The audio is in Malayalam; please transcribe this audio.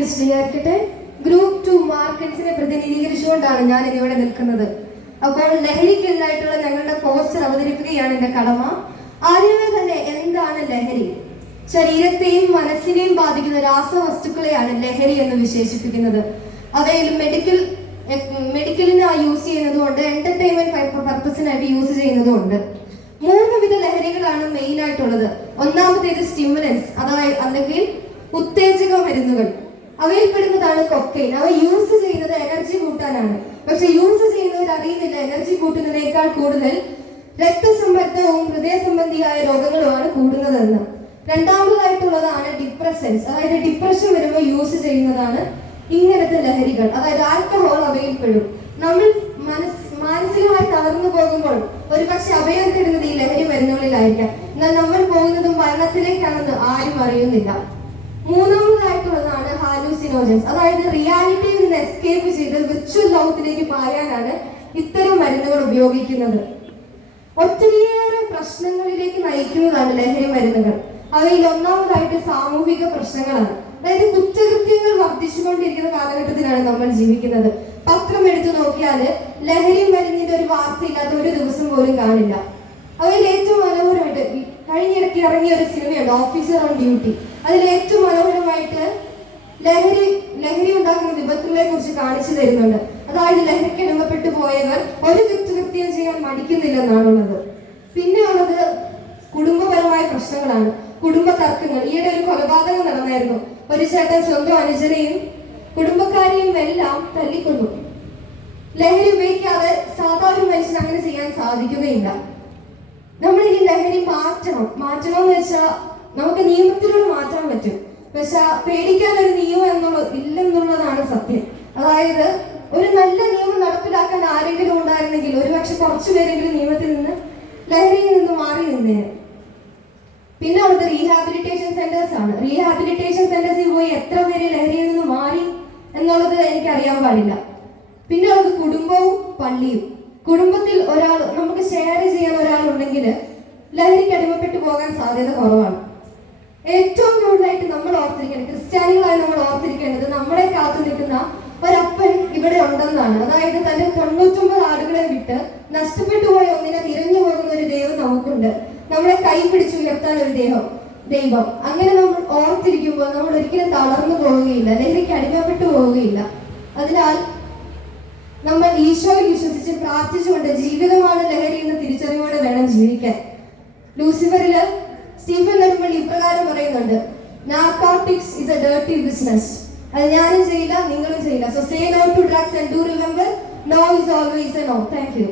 വിശദീകരിക്കട്ടെ. ഗ്രൂപ്പ് 2 മാർക്കറ്റ്സിനെ പ്രതിനിധീകരിച്ചുകൊണ്ടാണ് ഞാൻ ഇതിവിടെ നിൽക്കുന്നത്. അപ്പോൾ ലഹരിക്കെതിരായിട്ടുള്ള ഞങ്ങളുടെ പോസ്റ്റർ അവതരിപ്പിക്കുകയാണ് എന്റെ കടമ. ആദ്യമേ തന്നെ എന്താണ് ലഹരി? ശരീരത്തെയും മനസ്സിനെയും ബാധിക്കുന്ന രാസവസ്തുക്കളെയാണ് ലഹരി എന്ന് വിശേഷിപ്പിക്കുന്നത്. അവയിൽ മെഡിക്കലിന് യൂസ് ചെയ്യുന്നതുകൊണ്ട് എന്റർടൈൻമെന്റ് പർപ്പസിനായിട്ട് യൂസ് ചെയ്യുന്നതുകൊണ്ട് 3 വിധ ലഹരികളാണ് മെയിൻ ആയിട്ടുള്ളത്. ഒന്നാമത്തേത് സ്റ്റിമുലൻസ്, അതായത് അല്ലെങ്കിൽ ഉത്തേജക മരുന്നുകൾ. അവയിൽ പെടുന്നതാണ് കൊക്കൈൻ. അവ യൂസ് ചെയ്യുന്നത് എനർജി കൂട്ടാനാണ്. പക്ഷെ യൂസ് ചെയ്യുന്നവർ അറിയുന്നില്ല എനർജി കൂട്ടുന്നതിനേക്കാൾ കൂടുതൽ രക്തസമ്മർദ്ദവും ഹൃദയ സംബന്ധിയായ രോഗങ്ങളുമാണ് കൂടുന്നതെന്ന്. രണ്ടാമതായിട്ടുള്ളതാണ് ഡിപ്രസൻസ്, അതായത് ഡിപ്രഷൻ വരുമ്പോൾ യൂസ് ചെയ്യുന്നതാണ് ഇങ്ങനത്തെ ലഹരികൾ, അതായത് ആൽക്കഹോൾ അവയിൽ പെടും. നമ്മൾ മാനസികമായി തളർന്നു പോകുമ്പോൾ ഒരുപക്ഷെ അഭയം തേടുന്നത് ഈ ലഹരി മരുന്നുകളിലായിരിക്കാം. എന്നാൽ നമ്മൾ പോകുന്നതും മരണത്തിലേക്കാണെന്ന് ആരും അറിയുന്നില്ല. മൂന്നാമതായിട്ടുള്ളതാണ് ഹാലൂസിനോജൻസ്, അതായത് റിയാലിറ്റിയിൽ നിന്ന് എസ്കേപ്പ് ചെയ്ത് വിർച്വൽ ലോകത്തിലേക്ക് പായാനാണ് ഇത്തരം മരുന്നുകൾ ഉപയോഗിക്കുന്നത്. ഒത്തിരിയേറെ പ്രശ്നങ്ങളിലേക്ക് നയിക്കുന്നതാണ് ലഹരി മരുന്നുകൾ. അവയിൽ ഒന്നാമതായിട്ട് സാമൂഹിക പ്രശ്നങ്ങളാണ്. അതായത് കുറ്റകൃത്യങ്ങൾ വർദ്ധിച്ചുകൊണ്ടിരിക്കുന്ന കാലഘട്ടത്തിലാണ് നമ്മൾ ജീവിക്കുന്നത്. പത്രം എടുത്തു നോക്കിയാൽ ലഹരി മരുന്നിന്റെ ഒരു വാർത്തയില്ലാത്ത ഒരു ദിവസം പോലും കാണില്ല. അവയിൽ ഏറ്റവും മനോഹരമായിട്ട് കഴിഞ്ഞിടയ്ക്ക് ഇറങ്ങിയ ഒരു സിനിമയുണ്ട്, ഓഫീസർ ഓൺ ഡ്യൂട്ടി. അതിൽ ഏറ്റവും മനോഹരമായിട്ട് ലഹരി ഉണ്ടാക്കുന്ന വിപത്തുകളെ കുറിച്ച് കാണിച്ചു തരുന്നുണ്ട്. അതായത് ലഹരിക്ക് അടിമപ്പെട്ടു പോയവർ ഒരു കുറ്റകൃത്യം ചെയ്യാൻ മടിക്കുന്നില്ലെന്നാണുള്ളത്. പിന്നെ ഉള്ളത് കുടുംബപരമായ പ്രശ്നങ്ങളാണ്, കുടുംബ തർക്കങ്ങൾ. ഈയിടെ ഒരു കൊലപാതകം നടന്നായിരുന്നു. ഒരു ചേട്ടൻ സ്വന്തം അനുജനെയും കുടുംബക്കാരെയും എല്ലാം തല്ലിക്കൊന്നു. ലഹരി ഉപയോഗിക്കാതെ സാധാരണ മനുഷ്യൻ അങ്ങനെ ചെയ്യാൻ സാധിക്കുകയില്ല. നമ്മൾ ഈ ലഹരി മാറ്റണമെന്ന് വെച്ചാൽ നമുക്ക് നിയമത്തിലൂടെ മാറ്റാൻ പറ്റും. പക്ഷെ പേടിക്കാൻ ഒരു നിയമം ഇല്ലെന്നുള്ളതാണ് സത്യം. അതായത് ഒരു നല്ല നിയമം നടപ്പിലാക്കാൻ ആരെങ്കിലും ഉണ്ടായിരുന്നെങ്കിൽ ഒരുപക്ഷെ കുറച്ചുപേരെങ്കിലും നിയമത്തിൽ നിന്ന് ലഹരിയിൽ നിന്ന് മാറി നിന്നേനെ. പിന്നെ ഉള്ളത് റീഹാബിലിറ്റേഷൻ സെന്റേഴ്സ് ആണ്. റീഹാബിലിറ്റേഷൻ സെന്റേഴ്സിൽ പോയി എത്ര പേര് ലഹരിയിൽ നിന്ന് മാറി എന്നുള്ളത് എനിക്ക് അറിയാൻ പാടില്ല. പിന്നെ ഉള്ളത് കുടുംബവും പള്ളിയും. കുടുംബത്തിൽ നമുക്ക് ഷെയർ ചെയ്യാൻ ഒരാളുണ്ടെങ്കിൽ ലഹരിക്ക് അടിമപ്പെട്ടു പോകാൻ സാധ്യത കുറവാണ്. ഏറ്റവും കൂടുതലായിട്ട് നമ്മൾ ഓർത്തിരിക്കേണ്ടത്, ക്രിസ്ത്യാനികളായി നമ്മൾ ഓർത്തിരിക്കേണ്ടത്, നമ്മളെ കാത്തു നിൽക്കുന്ന ഒരപ്പൻ ഇവിടെ ഉണ്ടെന്നാണ്. അതായത് തന്റെ 99 ആടുകളെ വിട്ട് നഷ്ടപ്പെട്ടു പോയ ഒന്നിനെ തിരഞ്ഞു പോകുന്ന ഒരു ദൈവം നമുക്കുണ്ട്. നമ്മളെ കൈ പിടിച്ചു ഉയർത്താൻ ഒരു ദൈവം. അങ്ങനെ നമ്മൾ ഓർത്തിരിക്കുമ്പോൾ നമ്മൾ ഒരിക്കലും തളർന്നു പോവുകയില്ല, ലഹരിക്ക് അടിമപ്പെട്ടു പോവുകയില്ല. അതിനാൽ നമ്മൾ ഈശോയിൽ വിശ്വസിച്ച് പ്രാർത്ഥിച്ചുകൊണ്ട് ജീവിതമാണ് ലഹരി എന്ന തിരിച്ചറിവോടെ വേണം ജീവിക്കാൻ. ലൂസിഫറില് സ്റ്റീഫൻ നെടുമ്പള്ളി ഇപ്രകാരം പറയുന്നുണ്ട്, narcotics is a dirty business. അത് ഞാനും ചെയ്യില്ല, നിങ്ങളും ചെയ്യില്ല. So say no to drugs and do remember, no is always a no. Thank U.